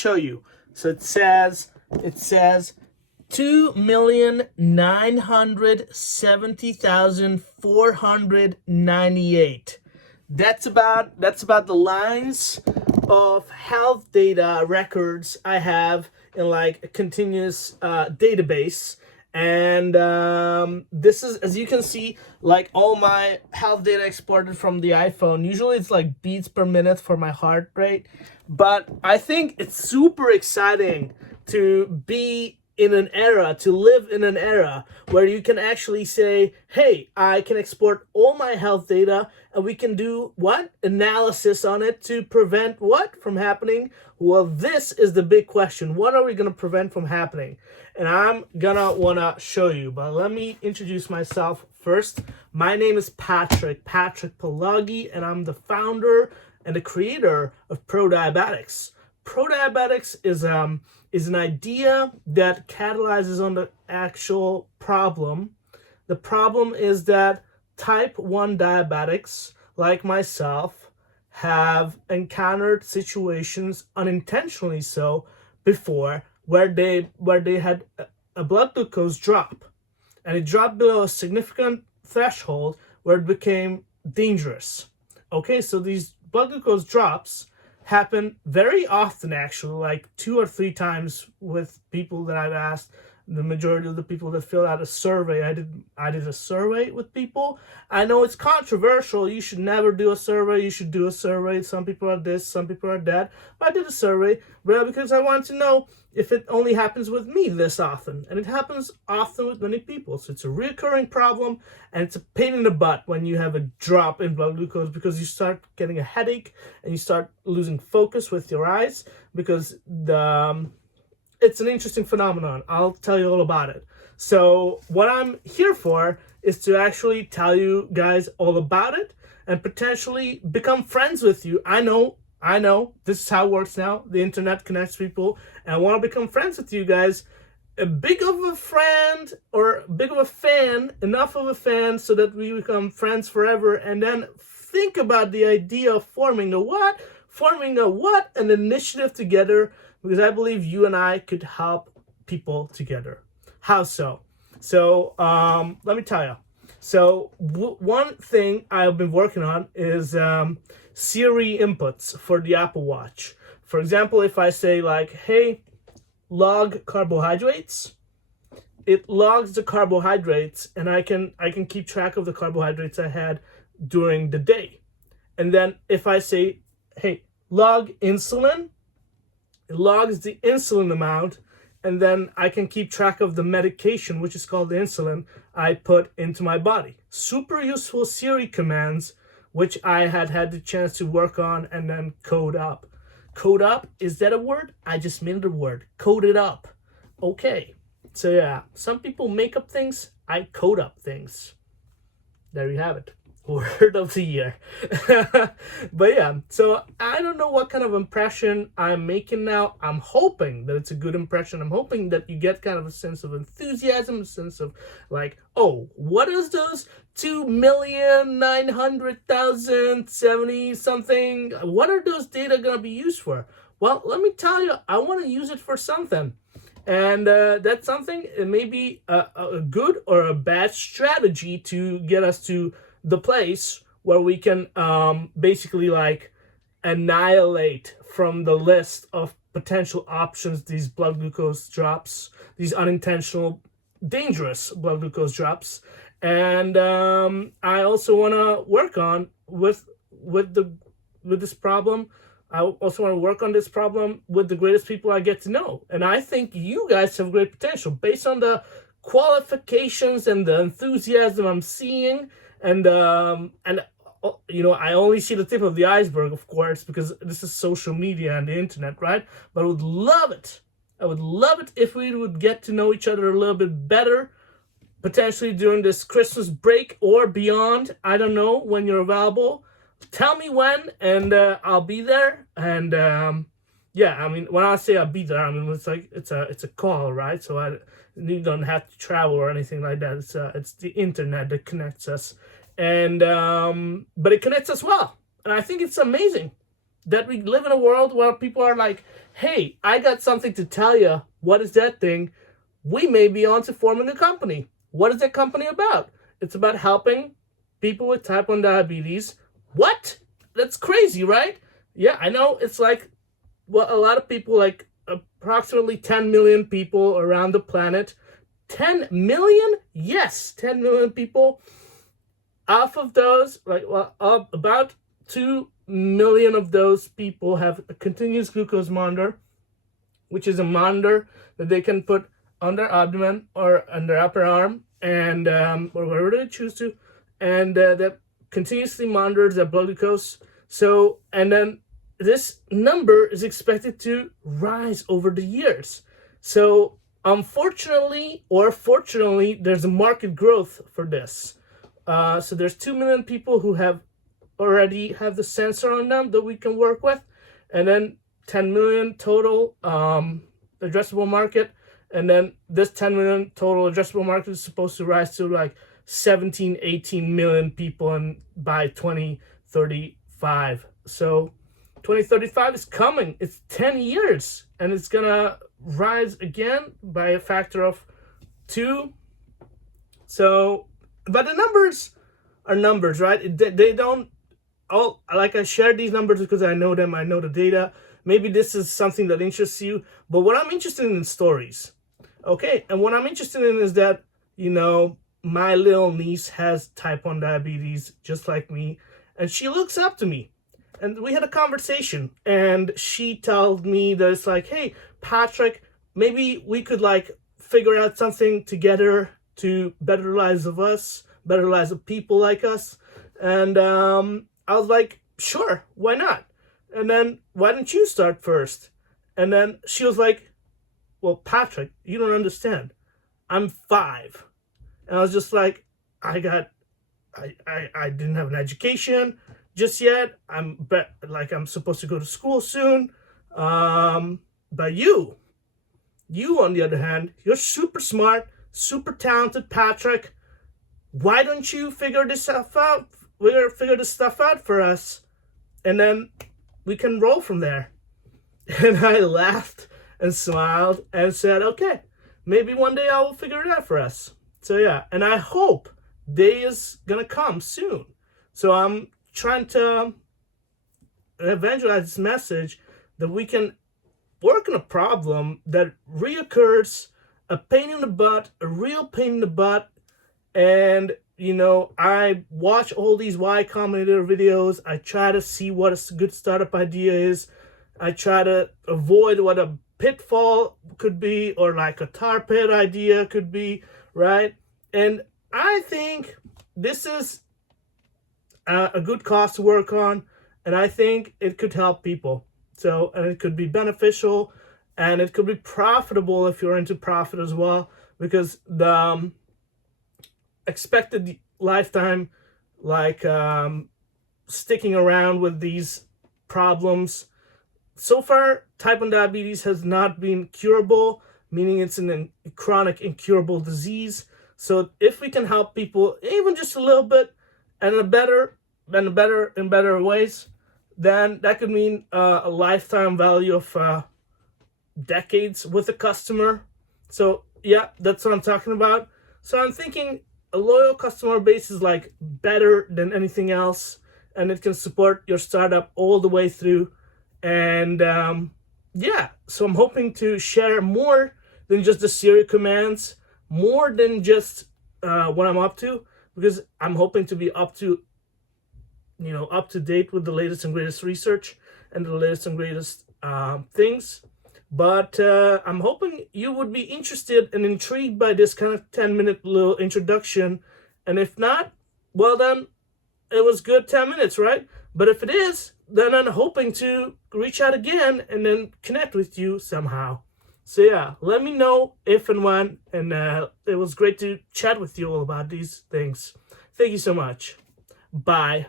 show you. So it says 2,970,498. That's about the lines of health data records I have in like a continuous database. And this is, as you can see, like all my health data exported from the iPhone. Usually it's like beats per minute for my heart rate, but I think it's super exciting to be in an era, to live in an era where you can actually say, hey, I can export all my health data and we can do what? Analysis on it to prevent what from happening? Well, this is the big question. What are we going to prevent from happening? And I'm gonna wanna show you, but let me introduce myself first. My name is Patrick Pelagi, and I'm the founder and the creator of Pro-Diabetics. Pro-Diabetics is an idea that catalyzes on the actual problem. The problem is that type 1 diabetics, like myself, have encountered situations, unintentionally so, before where they had a blood glucose drop, and it dropped below a significant threshold where it became dangerous. Okay, so these blood glucose drops happen very often, actually, like 2 or 3 times with people that I've asked. The majority of the people that filled out a survey, I did a survey with people. I know it's controversial. You should never do a survey. You should do a survey. Some people are this, some people are that. But I did a survey, well, because I want to know if it only happens with me this often. And it happens often with many people. So it's a recurring problem, and it's a pain in the butt when you have a drop in blood glucose, because you start getting a headache and you start losing focus with your eyes, because it's an interesting phenomenon. I'll tell you all about it. So what I'm here for is to actually tell you guys all about it and potentially become friends with you. I know, this is how it works now. The internet connects people, and I want to become friends with you guys. A big of a friend, or big of a fan, enough of a fan so that we become friends forever, and then think about the idea of forming a what? An initiative together, because I believe you and I could help people together. How so? So let me tell you. So one thing I've been working on is Siri inputs for the Apple Watch. For example, if I say like, hey, log carbohydrates, it logs the carbohydrates, and I can keep track of the carbohydrates I had during the day. And then if I say, hey, log insulin, it logs the insulin amount, and then I can keep track of the medication, which is called the insulin, I put into my body. Super useful Siri commands, which I had the chance to work on and then code up. Code up, is that a word? I just made a word. Code it up. Okay. So yeah, some people make up things. I code up things. There you have it. Word of the year. But yeah, so I don't know what kind of impression I'm making now. I'm hoping that it's a good impression. I'm hoping that you get kind of a sense of enthusiasm, a sense of like, oh, what is those 2,900,070 something? What are those data gonna be used for? Well, let me tell you, I want to use it for something. And that's something. It may be a good or a bad strategy to get us to the place where we can basically like annihilate from the list of potential options these blood glucose drops, these unintentional, dangerous blood glucose drops. And I also want to work on with this problem. I also want to work on this problem with the greatest people I get to know. And I think you guys have great potential based on the qualifications and the enthusiasm I'm seeing. And you know, I only see the tip of the iceberg, of course, because this is social media and the internet, right? But I would love it. I would love it if we would get to know each other a little bit better, potentially during this Christmas break or beyond. I don't know when you're available. Tell me when, and I'll be there. And yeah, I mean, when I say I'll be there, I mean it's like it's a call, right? So you don't have to travel or anything like that. It's the internet that connects us, and but it connects us well, and I think it's amazing. that we live in a world where people are like, hey, I got something to tell you. What is that thing? We may be on to forming a company. What is that company about? It's about helping people with type 1 diabetes. What? That's crazy, right? Yeah, I know it's like, well, a lot of people, like approximately 10 million people around the planet. 10 million? Yes, 10 million people. Half of those, like, well, about 2 million of those people have a continuous glucose monitor, which is a monitor that they can put on their abdomen or on their upper arm, and or wherever they choose to, and that continuously monitors their blood glucose. So, and then this number is expected to rise over the years. So, unfortunately or fortunately, there's a market growth for this. So there's 2 million people who already have the sensor on them that we can work with, and then 10 million total addressable market, and then this 10 million total addressable market is supposed to rise to like 17, 18 million people by 2035. So 2035 is coming. It's 10 years, and it's gonna rise again by a factor of 2. So, but the numbers are numbers, right? They don't, oh, like I shared these numbers because I know them, I know the data. Maybe this is something that interests you, but what I'm interested in is stories. Okay, and what I'm interested in is that, my little niece has type 1 diabetes just like me, and she looks up to me. And we had a conversation, and she told me that it's like, hey, Patrick, maybe we could like figure out something together to better the lives of us, better the lives of people like us. And I was like, sure, why not? And then, why don't you start first? And then she was like, well, Patrick, you don't understand. I'm 5. And I was just like, I didn't have an education just yet. I'm supposed to go to school soon. But you on the other hand, you're super smart, super talented, Patrick. Why don't you figure this stuff out? Figure this stuff out for us, and then we can roll from there. And I laughed and smiled and said, okay, maybe one day I will figure it out for us. So yeah, and I hope day is gonna come soon. So I'm trying to evangelize this message that we can work on a problem that reoccurs, a pain in the butt, a real pain in the butt. And I watch all these Y Combinator videos. I try to see what a good startup idea is. I try to avoid what a pitfall could be, or like a tar pit idea could be, right? And I think this is a good cause to work on, and I think it could help people. So, and it could be beneficial, and it could be profitable if you're into profit as well, because the expected lifetime, like sticking around with these problems, so far type 1 diabetes has not been curable, meaning it's a chronic incurable disease. So if we can help people even just a little bit, and in better ways, then that could mean a lifetime value of decades with a customer. So yeah, that's what I'm talking about. So I'm thinking a loyal customer base is like better than anything else, and it can support your startup all the way through. And yeah, so I'm hoping to share more than just the serial commands, more than just what I'm up to, because I'm hoping to be up to date with the latest and greatest research and the latest and greatest things. But I'm hoping you would be interested and intrigued by this kind of 10-minute little introduction. And if not, well then, it was good 10 minutes, right? But if it is, then I'm hoping to reach out again and then connect with you somehow. So yeah, let me know if and when. And it was great to chat with you all about these things. Thank you so much. Bye.